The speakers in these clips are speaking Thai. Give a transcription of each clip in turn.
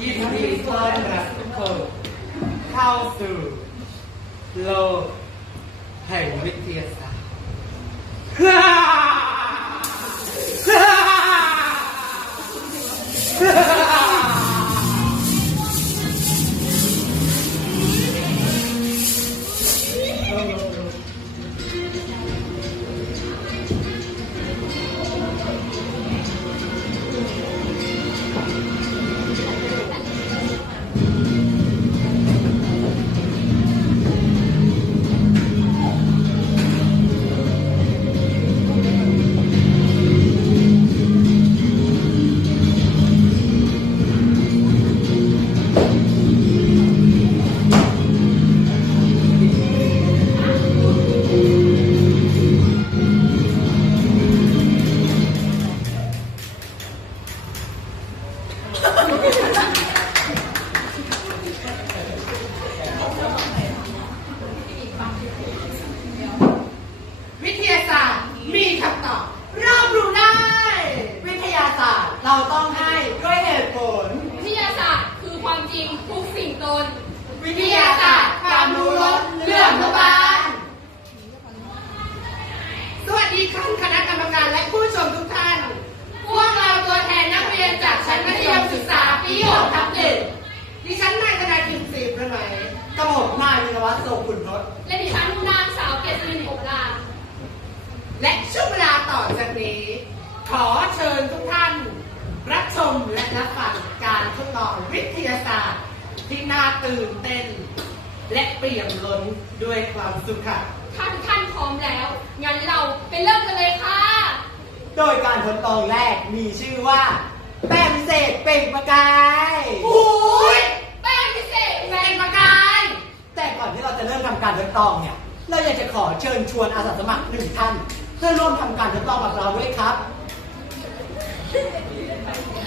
ยินดีต้อนรับทุกคนเข้าสู่โลกแห่งวิทยาศาสตร์ีท่านคณะกรรมการและผู้ชมทุกท่าน พวกเราตัวแทนนักเรียนจากชั้นมัธยมศึกษาปี6ทับหนึ่งดิฉันนายธนาคินศรีประไหมกระผมนายวินวัฒน์โสขุนทศและดิฉันนางสาวเกษรินอบลาและช่วงเวลาต่อจากนี้ ขอเชิญทุกท่าน รับชมและรับฟังการทดลองวิทยาศาสตร์ ที่น่าตื่นเต้น และเปี่ยมล้นด้วยความสุขค่ะถ้าทุกท่านพร้อมแล้ว งั้นเราไปเริ่มกันเลยค่ะ โดยการทดลองแรกมีชื่อว่าแป้งพิเศษเปล่งประกายโอ้ยแป้งพิเศษแรงประกายแต่ก่อนที่เราจะเริ่มทำการทดลองเนี่ย เราอยากจะขอเชิญชวนอาสาสมัครหนึ่งท่านเพื่อร่วมทำการทดลองกับเราด้วยครับ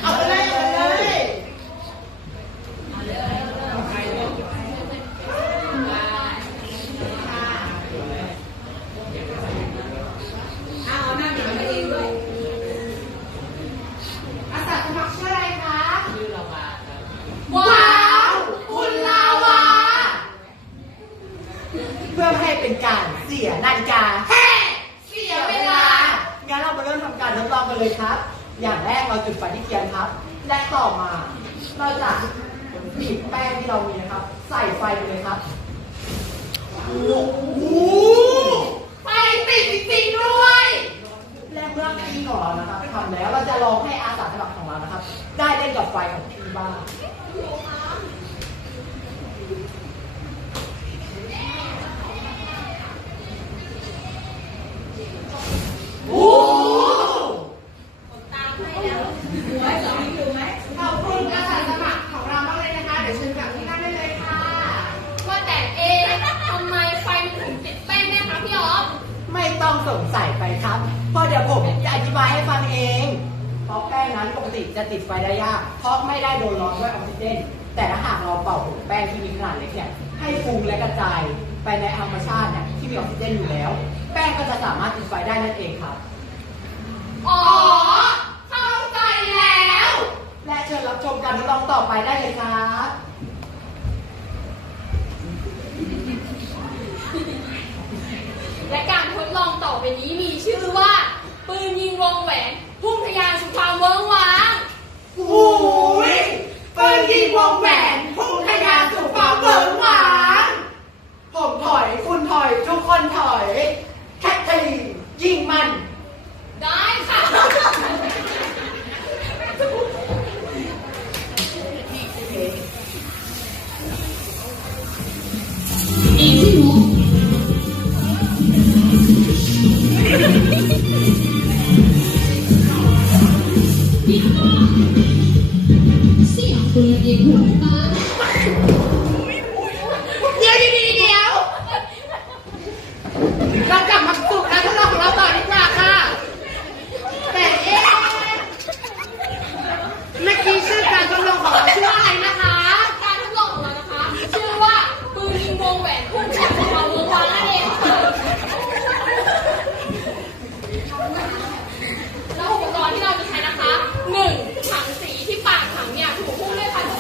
เอาไปเลยเอาไปเลย อาสาสมัครชื่ออะไรคะ ว้าว คุณลาวา เพื่อไม่ให้เป็นการเสียนาฬิกาแฮ่เสียเวลา งั้นเรามาเริ่มทำการทดลองกันเลยครับ อย่างแรกเราจุดไฟที่เทียนครับ และต่อมา เราจะบีบแป้งที่เรามีนะครับ ใส่ไฟไปเลยครับโอ้โหไฟติดจริงๆด้วย และเมื่อพี่ของเรานะครับทำแล้วเราจะลองให้อาสาสมัครของเรานะครับ ได้เล่นกับไฟของพี่บ้าง โอ้ขอบคุณอาสาสมัครของเรามากเลยนะคะ เดี๋ยวเชิญกลับที่นั่งได้เลยค่ะ ว่าแต่เอะทำไมไฟมันถึงติดแป้งแม่คะพี่ออฟ ไม่ต้อง สงสัยไปครับเพราะเดี๋ยวผมจะอธิบายให้ฟังเองเพราะแป้งนั้นปกติจะติดไฟได้ยาก เพราะไม่ได้โดนร้อนด้วยออกซิเจน แต่ถ้าหากเราเป่าผงแป้งที่มีขนาดเล็กเนี่ยให้ฟุ้งและกระจายไปในธรรมชาติเนี่ยที่มีออกซิเจนอยู่แล้ว แป้งก็จะสามารถติดไฟได้นั่นเองครับอ๋อเข้าใจแล้ว และเชิญรับชมการทดลองต่อไปได้เลยครับ และการทดล องต่อไปนี้มีชื่อว่า ปืนยิงวงแหวน พุ่งทะยานสู่ความเวิ้งว้างโอ้ยปืนยิงวงแหวน